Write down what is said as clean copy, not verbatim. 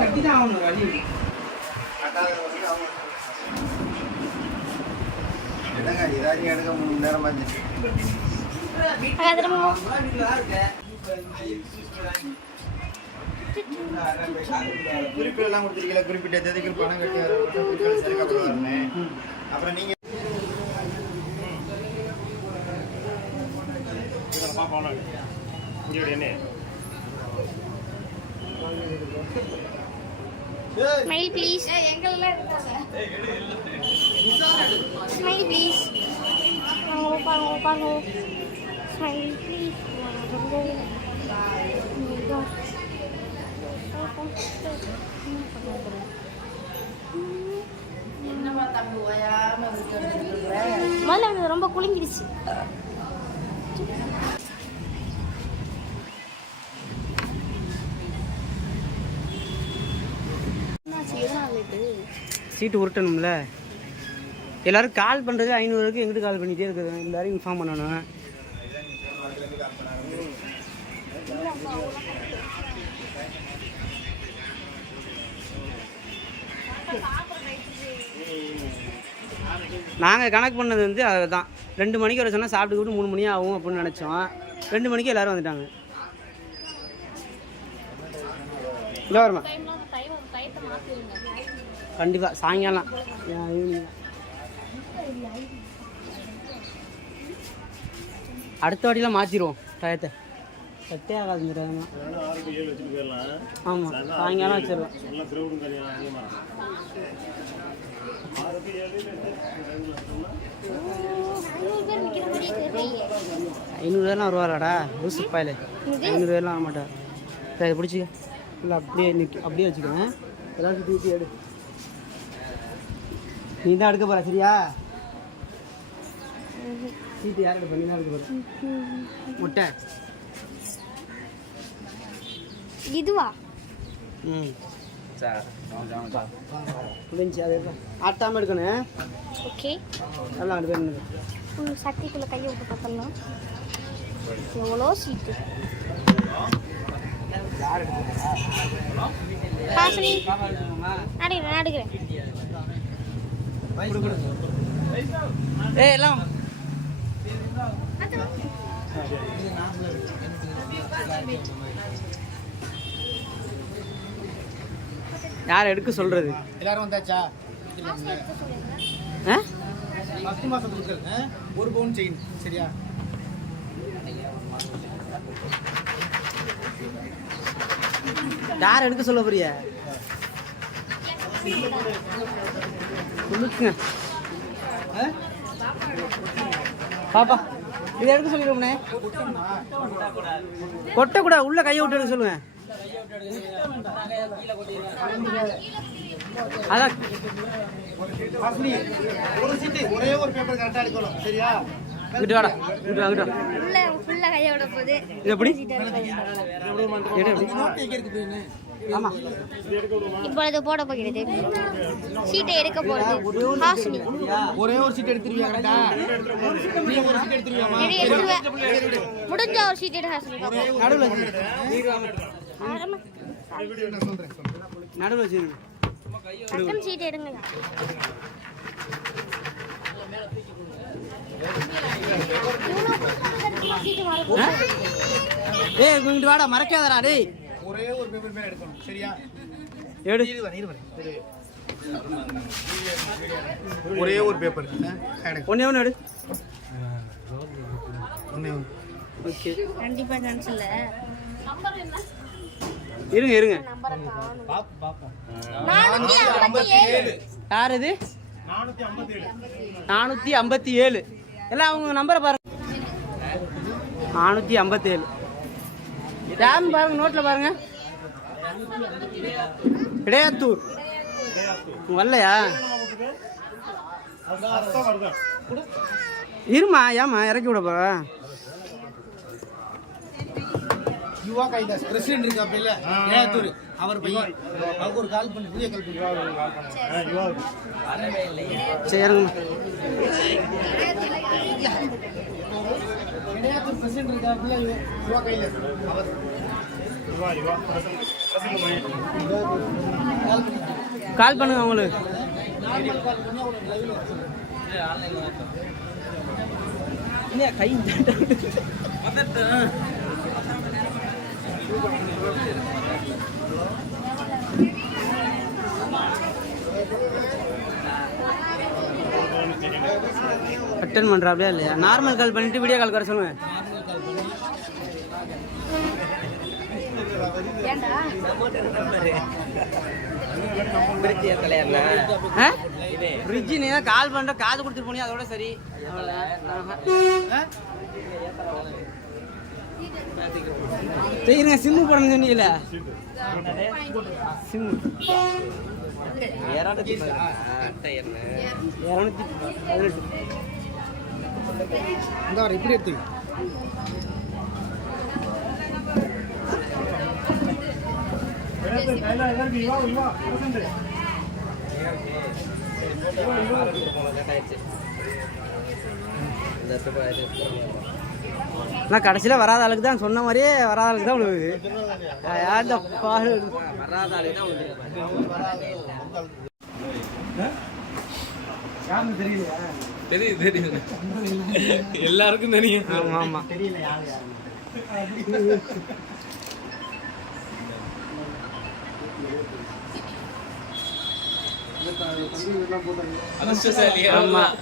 கட்டிதான் ஆகணும் வழி. எடுக்க 3 மணி நேரம் குறிப்பெல்லாம் கொடுத்துருக்கீங்களா? குறிப்பிட்ட தேதிக்கு பணம் கட்டி சேர்க்கப்படுவாருன்னு. அப்புறம் நீங்க smile please. Smile please. Bongo smile please. முதல்ல அவனுக்கு ரொம்ப குளிங்கிடுச்சு. சீட்டு உருட்டணும்ல. எல்லாரும் கால் பண்ணுறது 500க்கு எங்கிட்ட கால் பண்ணிகிட்டே இருக்குது. எல்லாரும் இன்ஃபார்ம் பண்ணணும். நாங்கள் கணக்கு பண்ணது வந்து அதுதான். 2 மணிக்கு வர சொன்னால் சாப்பிட்டு 3 மணி ஆகும் அப்படின்னு நினச்சோம். 2 மணிக்கு எல்லோரும் வந்துட்டாங்க. இல்லை வருமா கண்டிப்பாக சாயங்காலம் ஈவினிங். அடுத்த வாட்டிலாம் மாற்றிடுவோம் டயத்தை. செட்டே ஆகாது. ஆமாம் சாயங்காலம் வச்சிடலாம். 500 பேர்லாம் வருவாராடா லூசு பாயில். 500 பேர்லாம் வர மாட்டார். இதை பிடிச்சிக்க. இல்லை அப்படியே வச்சுக்கோங்க. எல்லாம் சுற்றி எடு. நீ தான் எடுக்க போகிற சரியா? சீட்டு யார் எடுப்ப? நீ தான் எடுக்க போகிற. முட்டை இதுவா? சார் முடிஞ்சு அது ஆட்டாமல் எடுக்கணும். ஓகே நல்லா 2 பேர் சட்டிக்குள்ளே கையை விட்டு பார்த்தலாம். எவ்வளோ சீட்டு. நடுக்கிறேன். எல்லாம் யார் எடுக்க சொல்றது? எல்லாரும் வந்தாச்சா? 10 மாசம் கொடுக்குறது 1 பவுன் செயின் சரியா? யார் எடுக்க சொல்ல போறிய? பாப்பா இதை எடுக்க சொல்லிடுவோம்ண்ணே. கொட்டக்கூடாது. உள்ள கையை விட்டு எடுக்க சொல்லுங்க. அதான் ஒரு சீட்டு ஒரே ஒரு பேப்பர் கரெக்டாக எடுக்கணும் சரியா? விட்டு வாடா விட்டு வாங்கிட்டு எப்படி இப்பொழுது போட போகிறது. சீட்டை எடுக்க போறது ஹாசினி. ஒரே ஒரு சீட் எடுத்துருவியா? கரெக்டா? நீ ஒரு சீட் எடுத்துருவியாமா? முடிஞ்ச ஒரு சீட் எடு ஹாசினி. நடுவில் நடுவில் வச்சு பக்கம் சீட் எடுங்க. ஏய் இங்கிட்டு வாடா மறக்காதடா டேய். ஒரே ஒரு பேப்பர் மேல எடுக்கணும் சரியா? எடு. ஒரே ஒரு பேப்பர் ஒண்ணே ஒன்று எடு. ஓகே கண்டிப்பா சான்ஸ் இல்ல. நம்பர் என்ன? இருங்க நம்பரை காணோம். பாப்போம். 457. யார் இது? 457. எல்லாம் அவங்க நம்பரை பாருங்க. 457 டேம் பாருங்க. நோட்டில் பாருங்க. இடையாத்தூர் வரலையா? இருமா ஏமா இறக்கி விட போற? யுவா கைதாஸ் பிரசிடென்ட் இருக்காப்ல இடையாத்தூர் அவர் பையன் அவருக்கு ஒரு கால் பண்ணி புதிய கால் பண்ணி சரி இறங்குமா. கிடையாது பிரசிடென்ட் இருக்காப்புல யுவா கையில் அவர் கால் பண்ணுங்க அவங்களுக்கு. நார்மல் கால் பண்ணி அவர் லைவ்ல இல்லையா கை அட்டன் பண்ணுறாப்லையா இல்லையா? நார்மல் கால் பண்ணிட்டு வீடியோ கால் வர சொல்லுங்க. ஃப்ரிட்ஜு நீ தான் கால் பண்ணுற காது கொடுத்துட்டு போனியா அதோட சரி. சரிங்க சிம்மு போடணும்னு சொன்னீங்கல்ல சிம்மு 218. இந்த வர இப்படி எடுத்து நான் கடைசியில் வராத ஆளுக்கு தான் சொன்ன மாதிரியே வராத ஆளுக்கு தான் விழுவுது. யார்ந்த பாடு வராத ஆளுக்கு தான் விழுது. தெரியுது எல்லாருக்கும் தெரியும். ஆமாம் ஆமாம் தெரியல யாரு அதிர்ஷ்டசாலியா ஆமாம்.